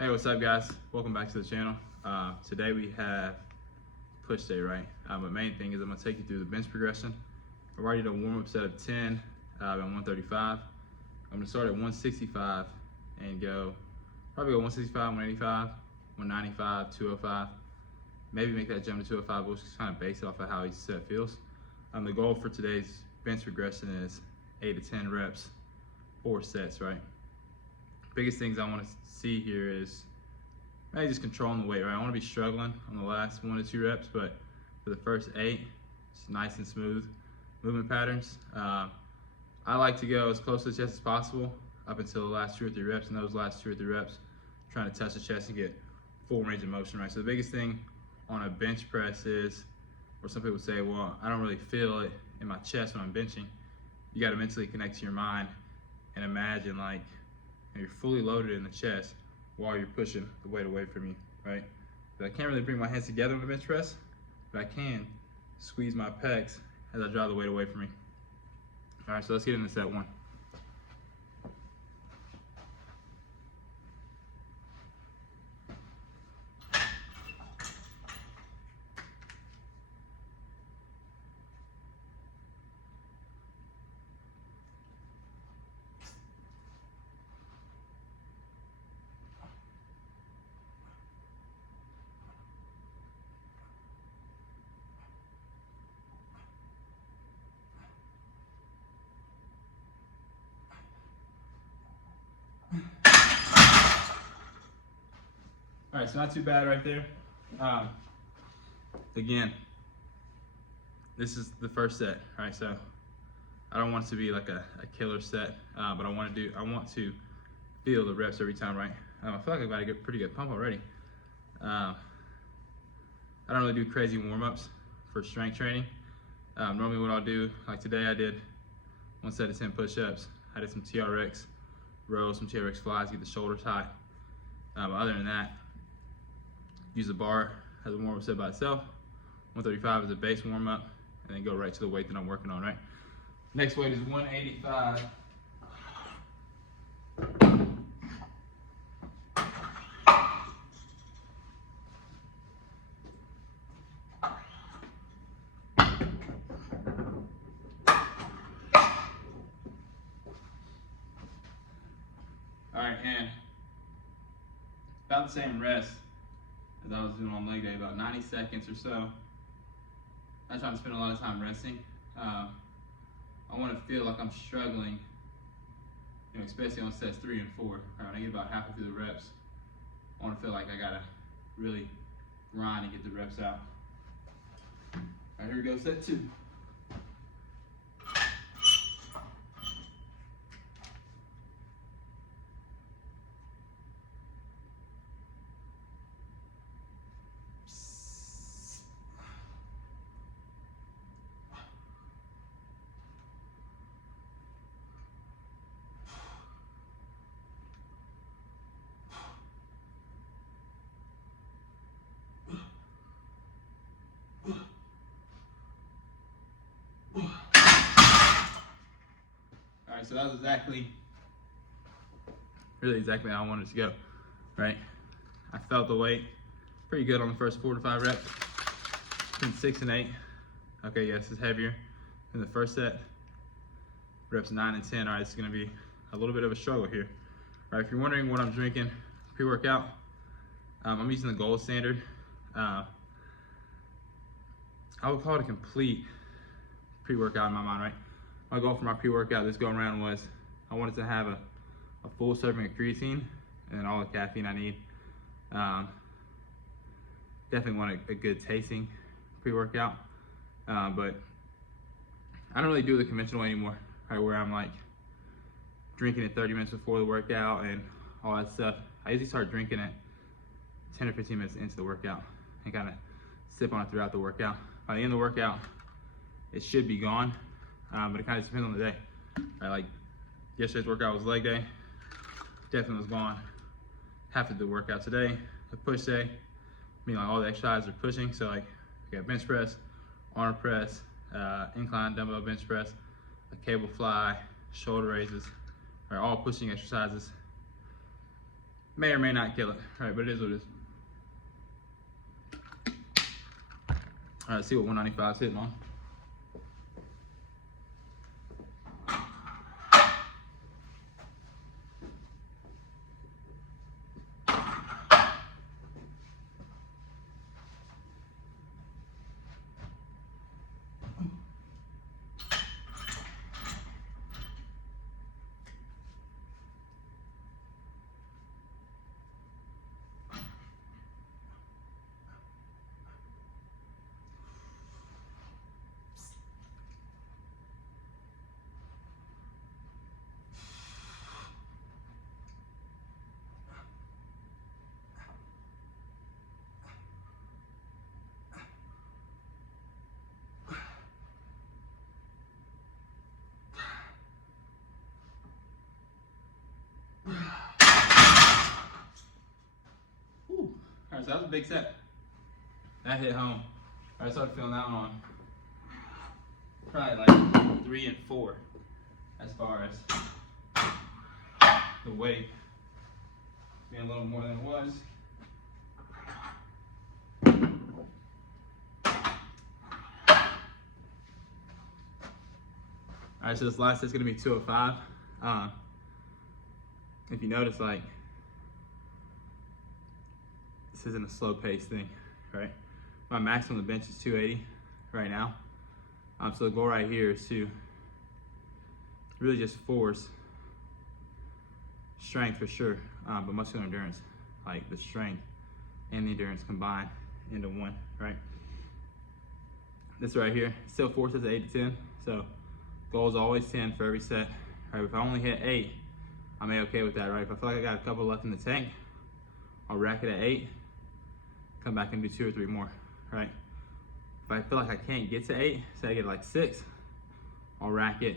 Hey, what's up guys? Welcome back to the channel. Today we have push day, right? But main thing is I'm gonna take you through the bench progression. I've already done a warm-up set of 10 at 135. I'm gonna start at 165 and probably go 165, 185, 195, 205. Maybe make that jump to 205. We'll just kind of base it off of how each set feels. The goal for today's bench progression is 8 to 10 reps, 4 sets, right? Biggest things I want to see here is maybe just controlling the weight, right? I want to be struggling on the last 1 to 2 reps, but for the first 8, it's nice and smooth movement patterns. I like to go as close to the chest as possible up until the last 2 or 3 reps, and those last 2 or 3 reps, trying to touch the chest and get full range of motion, right? So the biggest thing on a bench press is, where some people say, well, I don't really feel it in my chest when I'm benching. You got to mentally connect to your mind and imagine like you're fully loaded in the chest while you're pushing the weight away from you, right? But I can't really bring my hands together on the bench press, but I can squeeze my pecs as I draw the weight away from me. All right, so let's get into set 1. All right, so not too bad right there. Again, this is the first set, all right? So I don't want it to be like a killer set, but I want to feel the reps every time, right? I feel like I've got a pretty good pump already. I don't really do crazy warm-ups for strength training. Normally what I'll do, like today I did 1 set of 10 push-ups. I did some TRX rows, some TRX flies, get the shoulders high. Other than that, use the bar as a warm-up set by itself, 135 as a base warm-up, and then go right to the weight that I'm working on, right? Next weight is 185. All right, and about the same rest as I was doing on leg day, about 90 seconds or so. I'm not trying to spend a lot of time resting. I want to feel like I'm struggling, especially on sets 3 and 4. All right, I get about halfway through the reps. I want to feel like I gotta really grind and get the reps out. All right, here we go, set 2. Alright, so that was really exactly how I wanted it to go, right? I felt the weight pretty good on the first 4 to 5 reps, between 6 and 8. Okay, yes, it's heavier than the first set. Reps 9 and 10, all right, it's gonna be a little bit of a struggle here. All right, if you're wondering what I'm drinking pre-workout, I'm using the Gold Standard. I would call it a complete pre-workout in my mind, right? My goal for my pre-workout this go around was I wanted to have a full serving of creatine and all the caffeine I need. Definitely want a good tasting pre-workout, but I don't really do the conventional way anymore, right? Where I'm like drinking it 30 minutes before the workout and all that stuff. I usually start drinking it 10 or 15 minutes into the workout and kind of sip on it throughout the workout. By the end of the workout, it should be gone. But it kind of depends on the day. Right, like yesterday's workout was leg day, definitely was gone half of the workout. Today, the push day, meaning like all the exercises are pushing. So like we got bench press, arm press, incline dumbbell bench press, a cable fly, shoulder raises, are all pushing exercises. May or may not kill it. All right, but it is what it is. All right, see what 195 is hitting on. Whew. All right, so that was a big set. That hit home. I started feeling that one on probably like 3 and 4 as far as the weight being a little more than it was. All right, so this last set's gonna be 205. If you notice, like, this isn't a slow pace thing, right? My maximum on the bench is 280 right now. So the goal right here is to really just force strength for sure, but muscular endurance, like the strength and the endurance combined into one, right? This right here still forces 8 to 10, so goal is always 10 for every set. All right, if I only hit 8, I'm okay with that, right? If I feel like I got a couple left in the tank, I'll rack it at 8, come back and do 2 or 3 more, right? If I feel like I can't get to 8, say I get like 6, I'll rack it,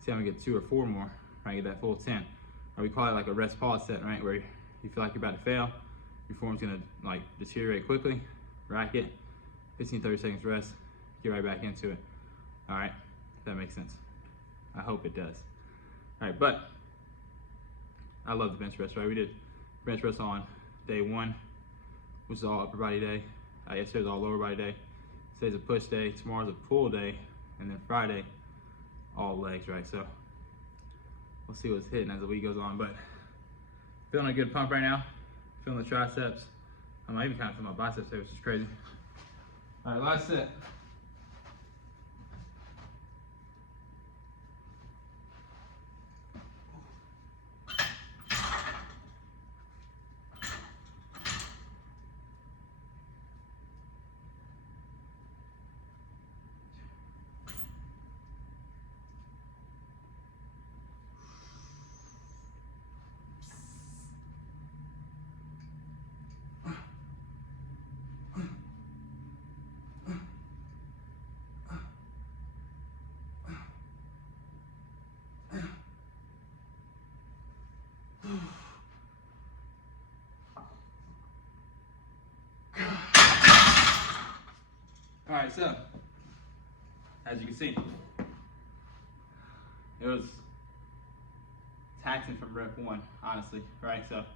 see I'm gonna get 2 or 4 more, right? Get that full 10. Or we call it like a rest pause set, right? Where you feel like you're about to fail, your form's gonna like deteriorate quickly, rack it, 15, 30 seconds rest, get right back into it. All right, if that makes sense. I hope it does. All right, but I love the bench press, right? We did bench press on day 1, which is all upper body day. Yesterday was all lower body day. Today's a push day, tomorrow's a pull day, and then Friday, all legs, right? So we'll see what's hitting as the week goes on, but feeling a good pump right now. Feeling the triceps. I even kind of feel my biceps there, which is crazy. All right, last set. All right, so as you can see, it was taxing from rep 1, honestly, right? So a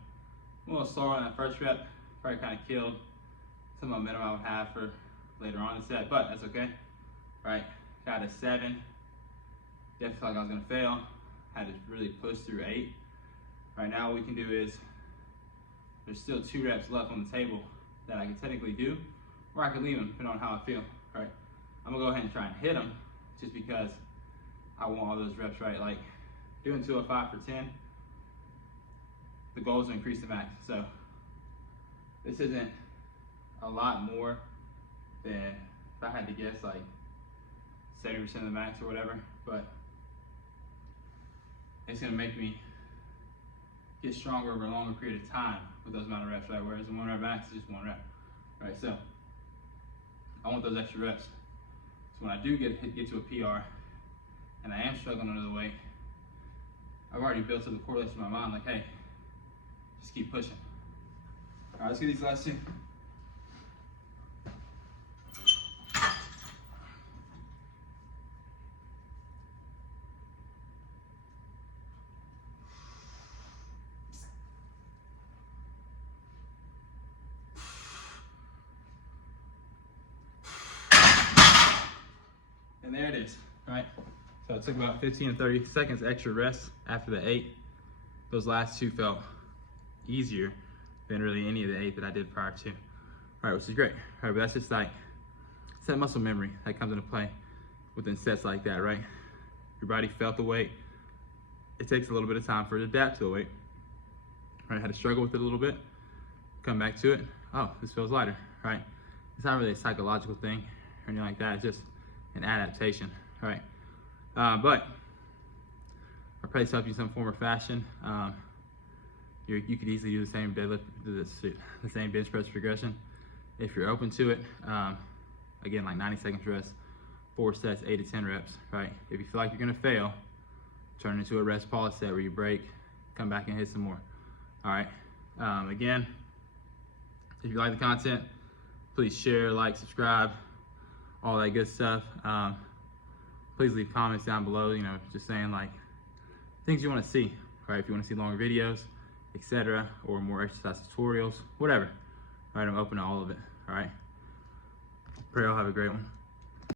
little slower on that first rep, probably kind of killed some momentum I would have for later on in the set, but that's okay, right? Got a 7, definitely felt like I was gonna fail, had to really push through 8. Right now what we can do is, there's still 2 reps left on the table that I can technically do, or I can leave them, depending on how I feel, right? I'm gonna go ahead and try and hit them, just because I want all those reps, right? Like, doing 205 for 10, the goal is to increase the max. So this isn't a lot more than, if I had to guess, like 70% of the max or whatever, but it's gonna make me get stronger over a longer period of time with those amount of reps, right? Whereas the 1 rep max is just 1 rep, right? So I want those extra reps. So when I do get to a PR and I am struggling under the weight, I've already built up the correlation in my mind, like, hey, just keep pushing. All right, let's get these last 2. right? So I took about 15 to 30 seconds extra rest after the 8. Those last 2 felt easier than really any of the 8 that I did prior to. All right, which is great. All right, but that's just like, it's that muscle memory that comes into play within sets like that, right? Your body felt the weight. It takes a little bit of time for it to adapt to the weight. Right, I had to struggle with it a little bit, come back to it. Oh, this feels lighter, right? It's not really a psychological thing or anything like that. It's just an adaptation, right? But our plates help you in some form or fashion. You could easily do the same deadlift, the same bench press progression if you're open to it. Again, like 90 seconds rest, 4 sets, 8 to 10 reps, right? If you feel like you're gonna fail, turn it into a rest pause set where you break, come back and hit some more. All right, again, if you like the content, please share, like, subscribe, all that good stuff. Please leave comments down below, you know, just saying like things you want to see, right? If you want to see longer videos, etc., or more exercise tutorials, whatever. All right, I'm open to all of it. All right, pray you'll have a great one.